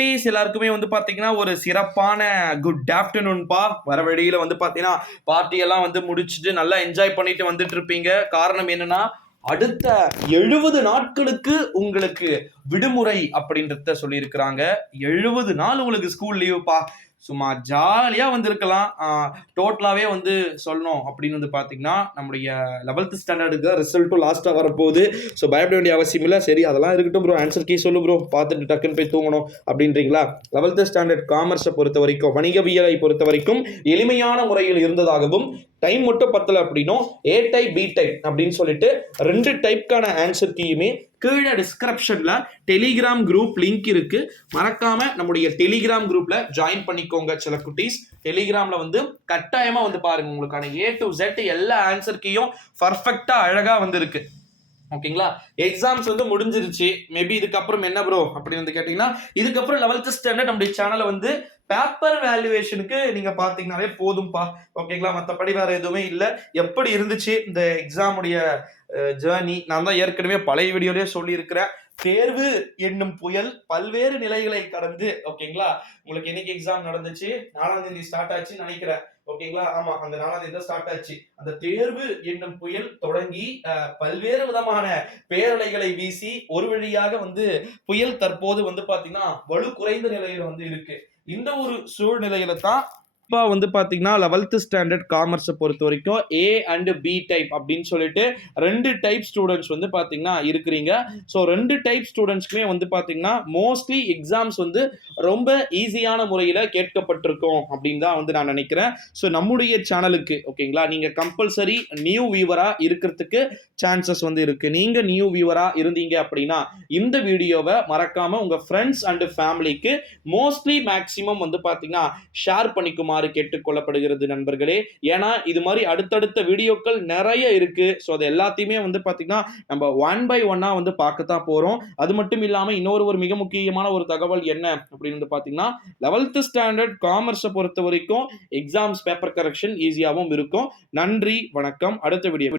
குட்டீஸ் எல்லாருக்குமே வந்து பாத்தீங்கன்னா ஒரு சிறப்பான குட் ஆஃப்டர்நூன்பா. வர வழியில வந்து பாத்தீங்கன்னா பார்ட்டி எல்லாம் வந்து முடிச்சுட்டு நல்லா என்ஜாய் பண்ணிட்டு வந்துட்டு இருப்பீங்க. காரணம் என்னன்னா அடுத்த 70 நாட்களுக்கு உங்களுக்கு விடுமுறை அப்படின்றத சொல்லியிருக்கிறாங்க. 70 நாள் உங்களுக்கு ஸ்கூல் லீவுப்பா. சும்மா ஜாலியா வந்திருக்கலாம். டோட்டலாவே வந்து சொல்லணும் அப்படின்னு வந்து பாத்தீங்கன்னா நம்முடைய 11th ஸ்டாண்டர்டுக்கு ரிசல்ட்டும் லாஸ்டா வரப்போகுது. ஸோ பயப்பட வேண்டிய அவசியம் இல்லை. சரி அதெல்லாம் இருக்கட்டும் ப்ரோ, ஆன்சர் கீ சொல்லு ப்ரோ, பார்த்துட்டு டக்குன்னு போய் தூங்கணும் அப்படின்றீங்களா? 11th ஸ்டாண்டர்ட் காமர்ஸை பொறுத்த வரைக்கும், வணிகவியலை பொறுத்த வரைக்கும் எளிமையான முறையில் இருந்ததாகவும், டைம் மட்டும் பத்தல அப்படின்னும் ஏ டைப் பி டைப் அப்படின்னு சொல்லிட்டு 2 டைப்கான ஆன்சர் கீயுமே கீழே டிஸ்கிரிப்ஷன்ல டெலிகிராம் குரூப் லிங்க் இருக்கு. மறக்காம நம்முடைய டெலிகிராம் குரூப்ல ஜாயின் பண்ணிக்கோங்க. சில குட்டீஸ் டெலிகிராம்ல வந்து கட்டாயமா வந்து பாருங்க, உங்களுக்கான A to Z எல்லா ஆன்சர் கீயும் பர்ஃபெக்டா அழகா வந்து இருக்கு. ஓகேங்களா? எக்ஸாம்ஸ் வந்து முடிஞ்சிருச்சு. மேபி இதுக்கப்புறம் என்ன ப்ரோ அப்படின்னு வந்து கேட்டீங்கன்னா, இதுக்கப்புறம் 11th ஸ்டாண்டர்ட் நம்முடைய சேனலை வந்து பேப்பர் வேல்யூவேஷனுக்கு நீங்க பாத்தீங்கன்னாலே போதும்பா. ஓகேங்களா? மற்றபடி வேற எதுவுமே இல்லை. எப்படி இருந்துச்சு இந்த எக்ஸாமுடைய ஜேர்னி? நான் தான் ஏற்கனவே பழைய வீடியோலயே சொல்லியிருக்கிறேன். தேர்வு என்னும் புயல் பல்வேறு நிலைகளை கடந்து, ஓகேங்களா? உங்களுக்கு என்னைக்கு எக்ஸாம் நடந்துச்சு? 4ஆம் தேதி ஸ்டார்ட் ஆச்சு நினைக்கிறேன். ஓகேங்களா? ஆமா, அந்த 4ஆம் தேதி தான் ஸ்டார்ட் ஆச்சு. அந்த தேர்வு என்னும் புயல் தொடங்கி பல்வேறு விதமான பேரலைகளை வீசி ஒரு வழியாக வந்து புயல் தற்போது வந்து பாத்தீங்கன்னா வலு குறைந்த நிலையில வந்து இருக்கு. இந்த ஒரு சூழ்நிலையில தான் இப்போ வந்து பாத்தீங்கன்னா 11th ஸ்டாண்டர்ட் காமர்ஸை பொறுத்த வரைக்கும் ஏ அண்ட் பி டைப் அப்படின்னு சொல்லிட்டு 2 டைப் ஸ்டூடெண்ட்ஸ் வந்து பாத்தீங்கன்னா இருக்கிறீங்க. ஸோ 2 டைப் ஸ்டூடெண்ட்ஸ்க்குமே வந்து பாத்தீங்கன்னா மோஸ்ட்லி எக்ஸாம்ஸ் வந்து ரொம்ப ஈஸியான முறையில் கேட்கப்பட்டிருக்கும் அப்படின்னு தான் வந்து நான் நினைக்கிறேன். ஸோ நம்முடைய சேனலுக்கு ஓகேங்களா, நீங்க கம்பல்சரி நியூ வியூவரா இருக்கிறதுக்கு சான்சஸ் வந்து இருக்கு. நீங்க நியூ வியூவரா இருந்தீங்க அப்படின்னா இந்த வீடியோவை மறக்காம உங்க ஃப்ரெண்ட்ஸ் அண்ட் ஃபேமிலிக்கு மோஸ்ட்லி மேக்சிமம் வந்து பாத்தீங்கன்னா ஷேர் பண்ணிக்குமாறு கேட்டுக்கொள்ளப்படுகிறது நண்பர்களே. ஏன்னா இது மாதிரி அடுத்தடுத்த வீடியோக்கள் நிறைய இருக்கு. ஸோ அது எல்லாத்தையுமே வந்து பாத்தீங்கன்னா நம்ம 1 by 1 வந்து பார்க்கத்தான் போறோம். அது மட்டும் இல்லாம இன்னொரு மிக முக்கியமான ஒரு தகவல் என்ன அப்படின்னு வந்து பாத்தீங்கன்னா 11th ஸ்டாண்டர்ட் காமர்ஸை பொறுத்த வரைக்கும் எக்ஸாம்ஸ் பேப்பர் கரெக்ஷன் ஈஸியாகவும் இருக்கும். நன்றி, வணக்கம். அடுத்த வீடியோ